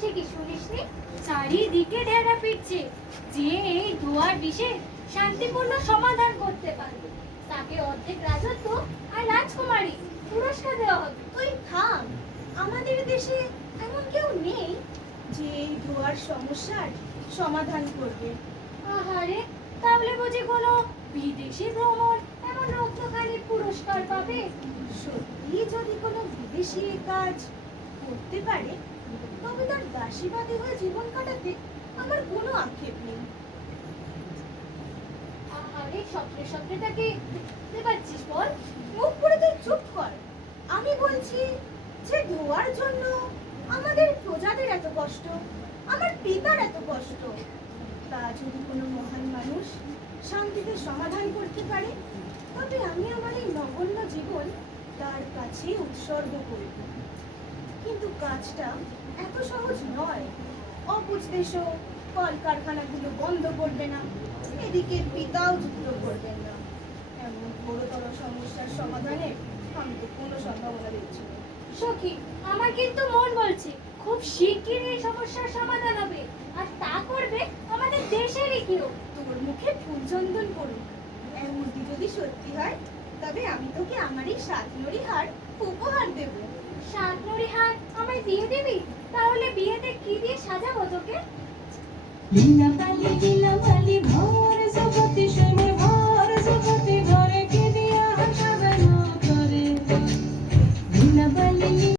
সে কি শুনিসনি? চারিদিকে ঢেড়া পিটছে যে এই দুয়ার বিষে শান্তিপূর্ণ সমাধান করতে পারবে তাকে অর্ধেক রাজত্ব আর রাজকুমারী পুরস্কার দেওয়া হবে। তুই থাম, আমাদের দেশে এমন কেউ নেই যে এই দুয়ার সমস্যার সমাধান করবে। আহারে, তাহলে বুঝি কোনো বিদেশি ভ্রমণ এমন রত্নখানি পুরস্কার পাবে? সত্যি যদি কোনো বিদেশি এ কাজ করতে পারে তবে তার দাসীবাদী হয়ে জীবন কাটাতে আমার কোনো আক্ষেপ নেই। আহারে, স্বপ্নে স্বপ্নে তাকে দেখতে পাচ্ছিস বল? মুখ পুরো তুই চুপ কর। আমি বলছি যে ধোয়ার জন্য আমাদের প্রজাদের এত কষ্ট, আমার পিতার এত কষ্ট, তা যদি কোনো মহান মানুষ শান্তিতে সমাধান করতে পারে তবে আমি আমার এই নগণ্য জীবন তার কাছে উৎসর্গ করব। কিন্তু কাজটা এত সহজ নয়। অবুঝ দেশও কলকারখানাগুলো বন্ধ করবে না, এদিকে পিতাও যুক্ত করবেন না। এমন বড়তর সমস্যার সমাধানের আমি তো কোনো সম্ভাবনা দেখছি না। সখী, আমার কিন্তু মন বলছে খুব শিগগিরই এই সমস্যার সমাধান হবে, আর তা করবে আমাদের দেশেরই কেউ। তোর মুখে ফুলচন্দন করুক, এমনটি যদি সত্যি হয় তবে আমি তোকে আমার এই সাতনড়ি হার উপহার দেব। সাতনড়ি হার আমায় দিয়ে দিবি? তাহলে বিয়েতে কি দিয়ে সাজাবো তোকে? লীলা পালে